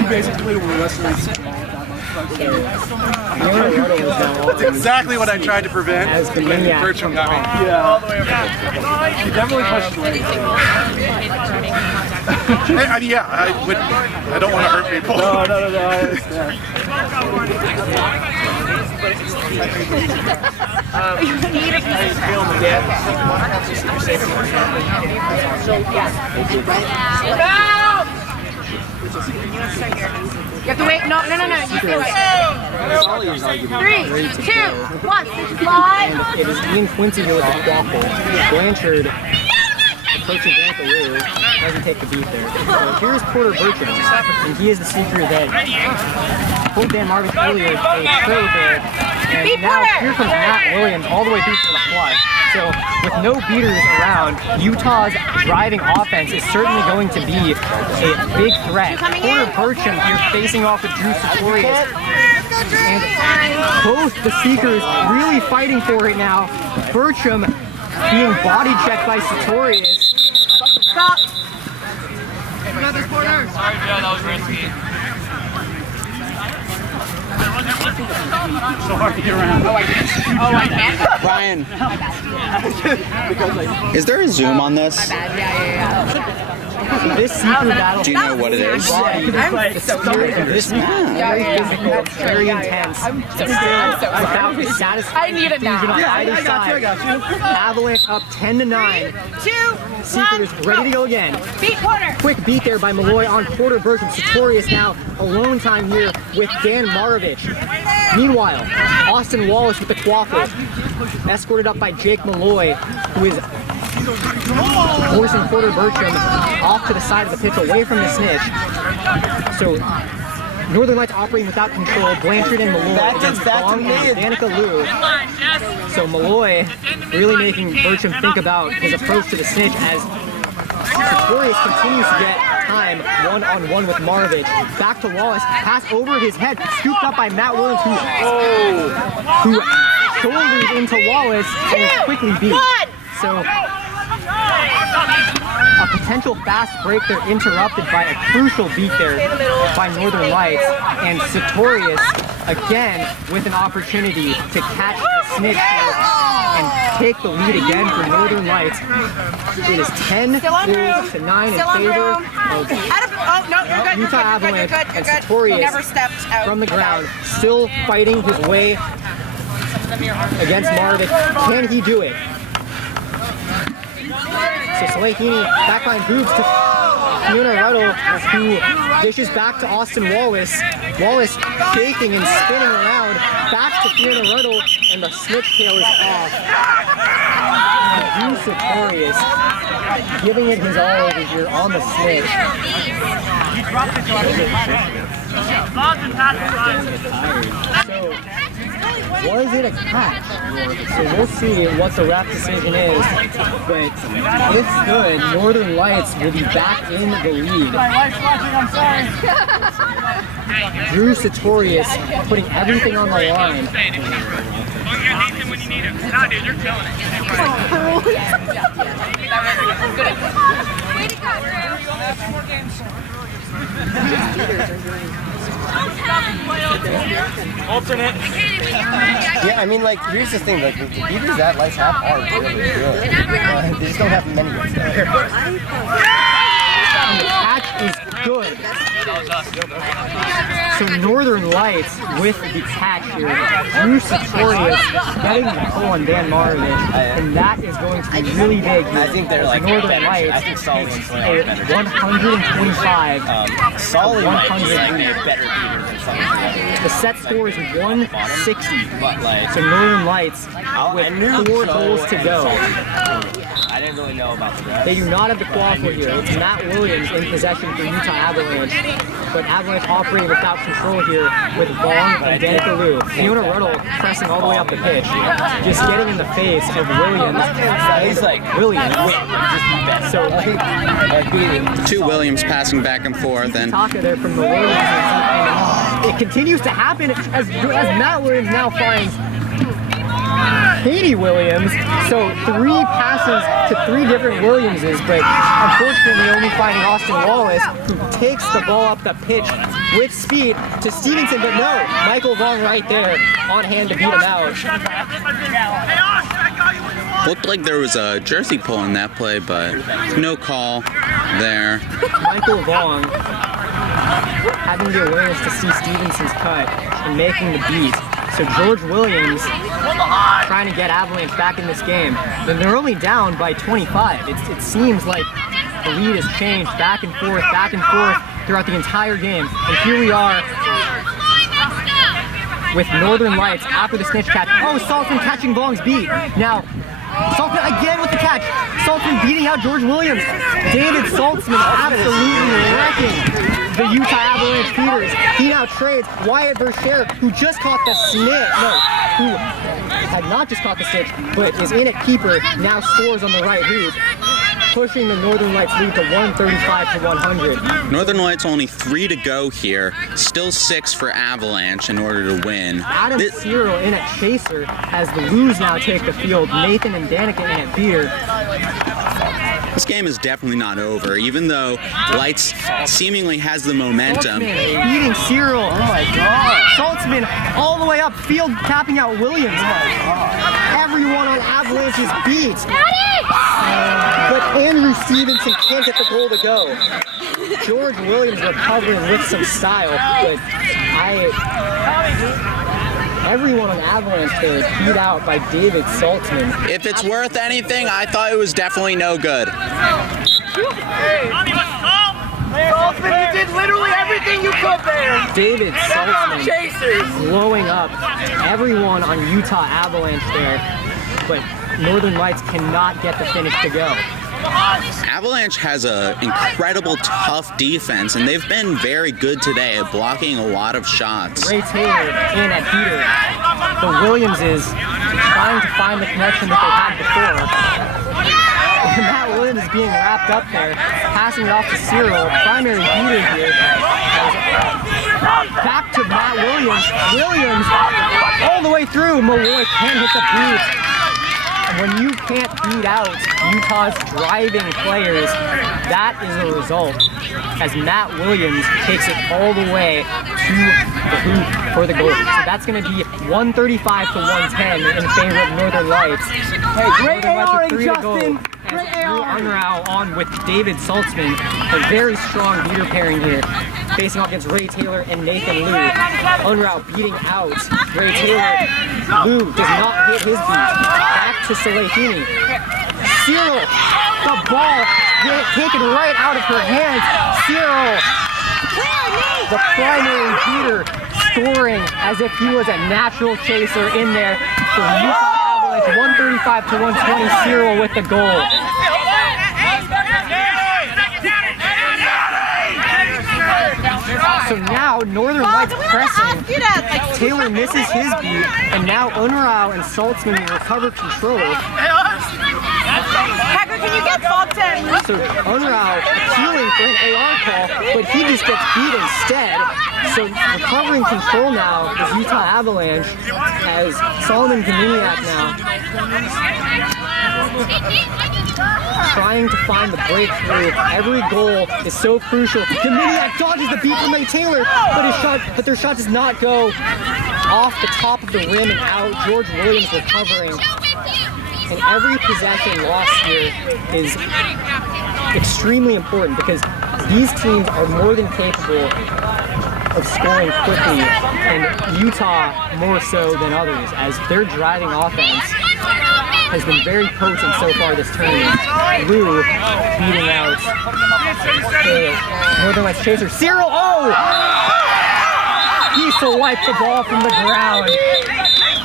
Basically, we're wrestling. That's exactly what I tried to prevent. As the maniac. Bertram got me. Yeah. He definitely pushed me. Yeah, I don't want to hurt people. No. I understand. You have to wait. No. You stay right. 3, 2, 1. Slide. And it is Ian Quincy here with the quaffle. Blanchard approaching Bankaloo. Doesn't take the beat there. So here's Porter Burcham, and he is the seeker that pulled Dan Marovich earlier a trade there. And now here comes Matt Williams all the way through to the flush. So with no beaters around, Utah's driving offense is certainly going to be a big threat. Porter Burcham here facing off with Drew Sartorius. And both the seekers really fighting for it now. Burcham being body checked by Sartorius. Stop. Another corner. Sorry, Joe, that was risky. So hard to get around. I can't. Brian, is there a zoom on this? This seafood battle. Do you know what it is? The spirit of this match. Very physical, very intense. Without satisfying I need it now. conclusion on either side. Avalanche up 10-9. 2, Seekers ready to go again. beat Porter. Quick beat there by Malloy on Porter Bertram. Sartorius now alone time here with Dan Marovich. Meanwhile, Austin Wallace with the quaffle. Escorted up by Jake Malloy, who is forcing Porter Bertram off to the side of the pitch away from the snitch. So Northern Lights operating without control. Blanchard and Malloy against Bong and Danica Liu. So Malloy really making Bertram think about his approach to the snitch as Sartorius continues to get time one-on-one with Marovich. Back to Wallace, pass over his head, scooped up by Matt Williams, who shoulders into Wallace and is quickly beat. So a potential fast break there interrupted by a crucial beat there by Northern Lights, and Sartorius again with an opportunity to catch the snitch here and take the lead again for Northern Lights. It is 10-9 in favor of Utah Avalanche, and Sartorius from the ground still fighting his way against Marovich. Can he do it? So Salehini backline moves to Fiona Ruddle, who dishes back to Austin Wallace. Wallace shaking and spinning around, back to Fiona Ruddle, and the snitch tail is off. Sartorius giving it his all over here on the snitch. So, was it a catch? So we'll see what the ref decision is. But if good, Northern Lights will be back in the lead. Drew Sartorius putting everything on the line. When you need him. Nah, dude, you're killing it. Alternate. Yeah, I mean, like, here's the thing, like, the beaters that Lights have are really good. They just don't have many ones there. And the catch is good. So Northern Lights with the catch here. Drew Sartorius getting the pull on Dan Marovich, and that is going to be really big here. I think they're like Northern Lights. I think Solly and Solly are better. 125. Solly might be like a better beater than some of the others. The set score is 160. But like, So Northern Lights with 4 goals to go. I didn't really know about the rest. They do not have the qualifier here. It's Matt Williams in possession for Utah Avalanche. But Avalanche operating without control here with Vaughn and Danica Liu. Fiona Ruddle pressing all the way up the pitch. Just getting in the face of Williams. He's like, Williams. So Two Williams passing back and forth, and Taka there from the Williams. And it continues to happen as Matt Williams now finds Katie Williams. So 3 passes to 3 different Williamses, but unfortunately only finding Austin Wallace, who takes the ball up the pitch with speed to Stevenson, but no, Michael Vaughn right there on hand to beat him out. looked like there was a jersey pull in that play, but no call there. Michael Vaughn having the awareness to see Stevenson's cut and making the beat. So George Williams trying to get Avalanche back in this game. And they're only down by 25. It seems like the lead has changed back and forth throughout the entire game. And here we are with Northern Lights after the snitch catch. Oh, Saltzman catching Vong's beat. Now, Saltzman again with the catch. Saltzman beating out George Williams. David Saltzman absolutely wrecking the Utah Avalanche Beaters. He now trades Wyatt Bercher, who just caught the snitch. No, who had not just caught the snitch, but is in at keeper, now scores on the right hoop, pushing the Northern Lights lead to 135 to 100. Northern Lights only 3 to go here. Still 6 for Avalanche in order to win. Adam Cyril in at chaser as the Blues now take the field. Nathan and Danica in at beater. This game is definitely not over, even though Lights seemingly has the momentum. Beating Cyril. Oh my God. Saltzman all the way upfield, tapping out Williams. Everyone on Avalanche is beat. But Andrew Stevenson can't get the goal to go. George Williams recovering with some style, but everyone on Avalanche there beat out by David Saltzman. If it's worth anything, I thought it was definitely no good. Saltzman, you did literally everything you could there. David Saltzman Chasers. blowing up everyone on Utah Avalanche there, but Northern Lights cannot get the finish to go. Avalanche has an incredible tough defense, and they've been very good today at blocking a lot of shots. Ray Taylor in at heater, but Williams is trying to find the connection that they had before. And Matt Williams is being wrapped up there, passing it off to Cyril, primary heater here. Back to Matt Williams. Williams all the way through. Malloy can't hit the boot. And when you can't beat out Utah's driving players, that is the result. As Matt Williams takes it all the way to the hoop for the goal. So that's going to be 135 to 110 in favor of Northern Lights. Hey, great AR, Justin. Great AR. Unrau on with David Saltzman. A very strong beater pairing here. Facing off against Ray Taylor and Nathan Liu. Unrau beating out Ray Taylor. Liu does not hit his beat. Back to Salehini. Cyril, the ball taken right out of her hands. Cyril, the primary beater, scoring as if he was a natural chaser in there for Utah Avalanche. 135 to 120. Cyril with the goal. So now Northern Lights pressing. Taylor misses his beat, and now Unrau and Saltzman recover control. Hacker, can you get Saltzman? So Unrau appealing for an AR call, but he just gets beat instead. So recovering control now is Utah Avalanche as Solomon Gaminiak now trying to find the breakthrough. Every goal is so crucial. Gaminiak dodges the beat from Ray Taylor, but their shot does not go off the top of the rim and out. George Williams recovering. And every possession lost here is extremely important because these teams are more than capable of scoring quickly, and Utah more so than others, as their driving offense has been very potent so far this tournament. Liu beating out the Northern Lights chaser. Cyril, oh! He swiped the ball from the ground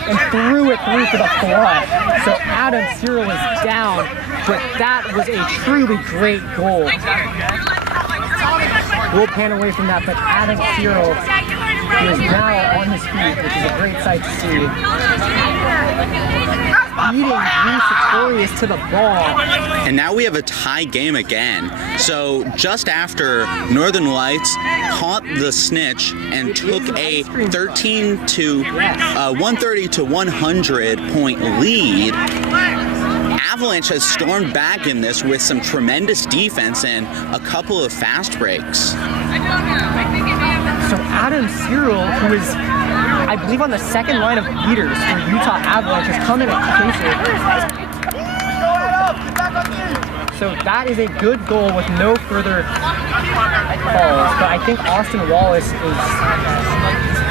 and threw it through for the flush. So Adam Cyril is down, but that was a truly great goal. We'll pan away from that, but Adam Cyril is now on his feet, which is a great sight to see. Beating Drew Sartorius to the ball. And now we have a tie game again. So just after Northern Lights caught the snitch and took a 130 to 100 point lead, Avalanche has stormed back in this with some tremendous defense and a couple of fast breaks. So Adam Cyril, who is, I believe, on the second line of beaters for Utah Avalanche, has come in at chaser. So that is a good goal with no further calls. But I think Austin Wallace is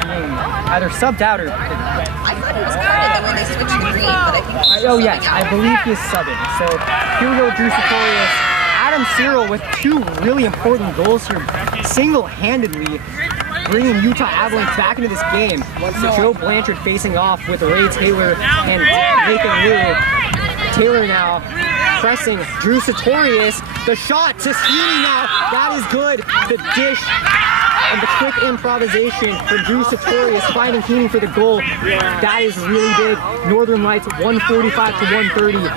being either subbed out or... I thought he was carded when they switched to green, but I think... Oh yes, I believe he is subbing. So here we go, Drew Sartorius. Adam Cyril with two really important goals here, single-handedly bringing Utah Avalanche back into this game. So Joe Blanchard facing off with Ray Taylor and Nathan Liu. Taylor now pressing Drew Sartorius. The shot to Sweeney now. That is good. The dish and the quick improvisation for Drew Sartorius finding Keeney for the goal. That is really big. Northern Lights 145 to 130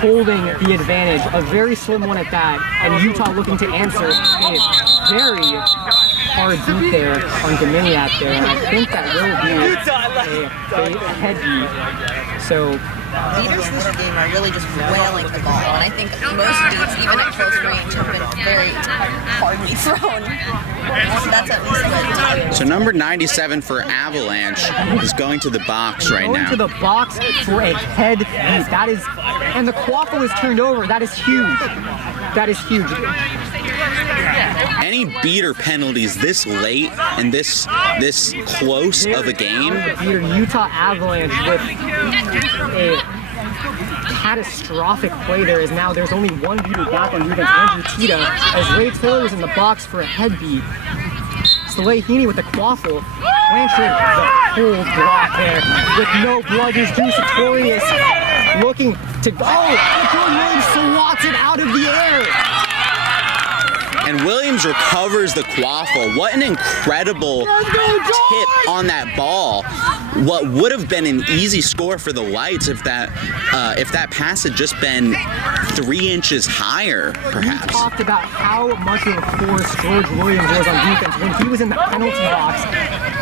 holding the advantage. A very slim one at that. And Utah looking to answer a very hard beat there on Dominiak there, and I think that will be a head beat. So Leaders in this game are really just wailing the ball, and I think most beats, even at close range, have been very hardly thrown. So that's at least good. So number 97 for Avalanche is going to the box right going now. to the box for a head beat. That is, and the quaffle is turned over. That is huge. That is huge. Any beater penalties this late and this close of a game? Beater Utah Avalanche with a catastrophic play there is now there's only one beater back on defense, Andrew Tita, as Ray Taylor is in the box for a head beat. Soleil Heaney with the quaffle. Blanchard, the cold block there with no blood. Here's Drew Sartorius looking to go. Jordan Williams swats it out of the air. And Williams recovers the quaffle. What an incredible tip on that ball. What would have been an easy score for the Lights if that pass had just been 3 inches higher, perhaps. We talked about how much of a force George Williams was on defense when he was in the penalty box.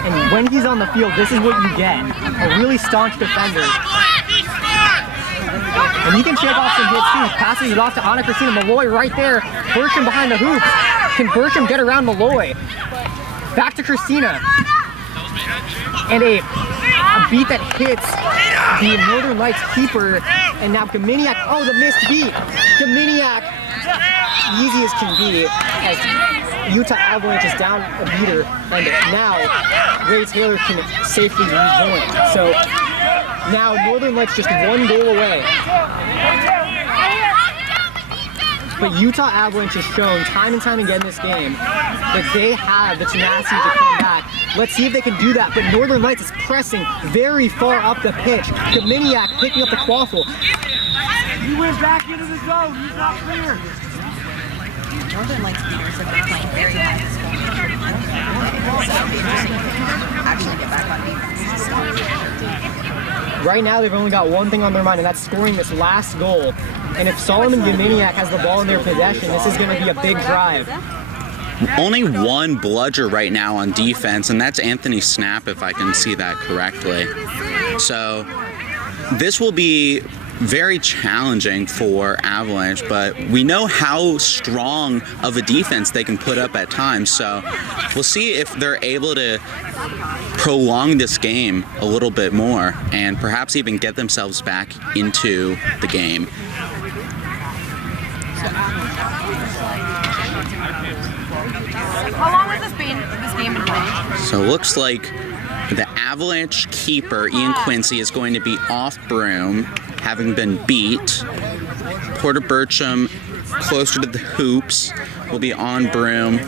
And when he's on the field, this is what you get. A really staunch defender. And he can shake off some hits too. Passes it off to Anna Christina Malloy right there. Bertram behind the hoops. Can Bertram get around Malloy? Back to Christina. And a beat that hits the Northern Lights keeper. And now Dominiak, oh, the missed beat. Dominiak, easy as can be, as Utah Avalanche is down a beater. And now Ray Taylor can safely rejoin. So now Northern Lights just 1 goal away. But Utah Avalanche has shown time and time again this game that they have the tenacity to come back. Let's see if they can do that. But Northern Lights is pressing very far up the pitch. Dominiak picking up the quaffle. He went back into the zone. He's not clear. Northern Lights beaters have been playing very high this game. So it'll be interesting if they can actually get back on defense. Right now, they've only got one thing on their mind, and that's scoring this last goal. And if Solomon Dominiak has the ball in their possession, this is going to be a big drive. Only one bludger right now on defense, and that's Anthony Snap, if I can see that correctly. So this will be very challenging for Avalanche, but we know how strong of a defense they can put up at times. So we'll see if they're able to prolong this game a little bit more and perhaps even get themselves back into the game. How long has this game been playing? So it looks like the Avalanche keeper, Ian Quincy, is going to be off broom, having been beat. Porter Bertram, closer to the hoops, will be on broom.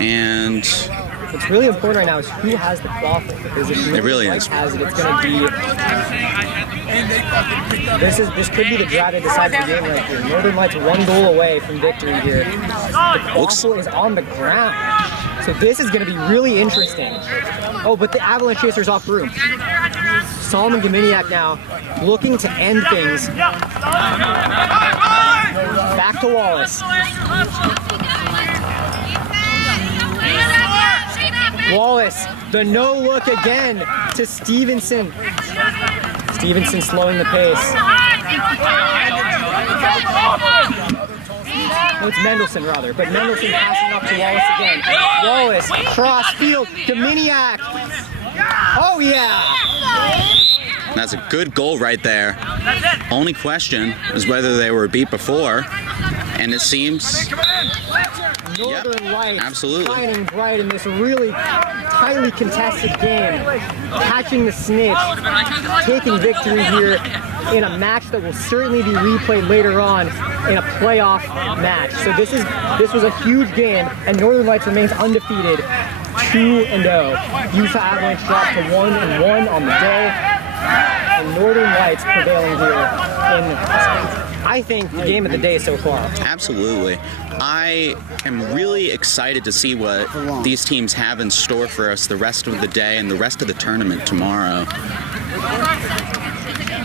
And what's really important right now is who has the quaffle, because if it really is. Has it, it's going to be. This could be the drive that decides the game right here. Northern Lights 1 goal away from victory here. The quaffle is on the ground, so this is going to be really interesting. Oh, but the Avalanche chaser's off broom. Solomon Dominiak now looking to end things. Back to Wallace. Wallace, the no look again to Stevenson. Stevenson slowing the pace. No, it's Mendelson rather, but Mendelson passing up to Wallace again. Wallace, cross field, Dominiak. Oh yeah! That's a good goal right there. Only question is whether they were beat before, and it seems. Northern Lights absolutely shining bright in this really tightly contested game, catching the snitch, taking victory here in a match that will certainly be replayed later on in a playoff match. So this was a huge game, and Northern Lights remains undefeated, 2-0. Utah Avalanche dropped to 1-1 on the day, and Northern Lights prevailing here in, I think, the game of the day so far. Absolutely. I am really excited to see what these teams have in store for us the rest of the day and the rest of the tournament tomorrow.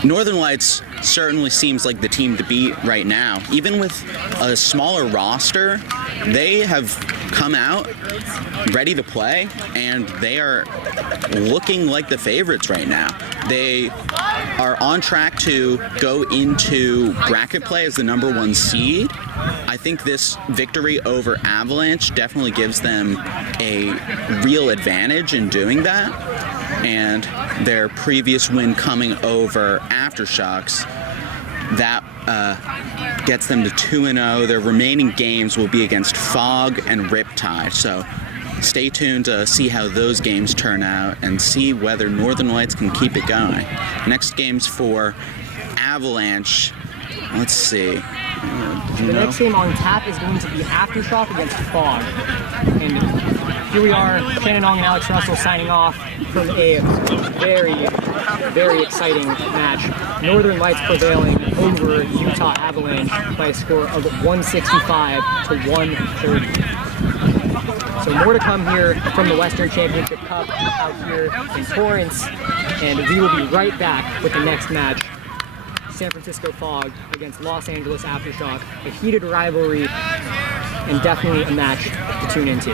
Northern Lights certainly seems like the team to beat right now. Even with a smaller roster, they have come out ready to play, and they are looking like the favorites right now. They are on track to go into bracket play as the #1 seed. I think this victory over Avalanche definitely gives them a real advantage in doing that. And their previous win coming over Aftershocks, that gets them to 2-0. Their remaining games will be against Fog and Riptide. So stay tuned to see how those games turn out and see whether Northern Lights can keep it going. Next games for Avalanche. Let's see. The next game on tap is going to be Aftershock against Fog. And here we are, Chanun and Alex Russell signing off from a very, very exciting match. Northern Lights prevailing over Utah Avalanche by a score of 165 to 130. So more to come here from the Western Championship Cup out here in Torrance, and we will be right back with the next match. San Francisco Fog against Los Angeles Aftershock, a heated rivalry and definitely a match to tune into.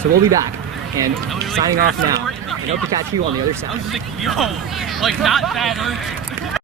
So we'll be back and signing off now, and hope to catch you on the other side. Yo, like not that.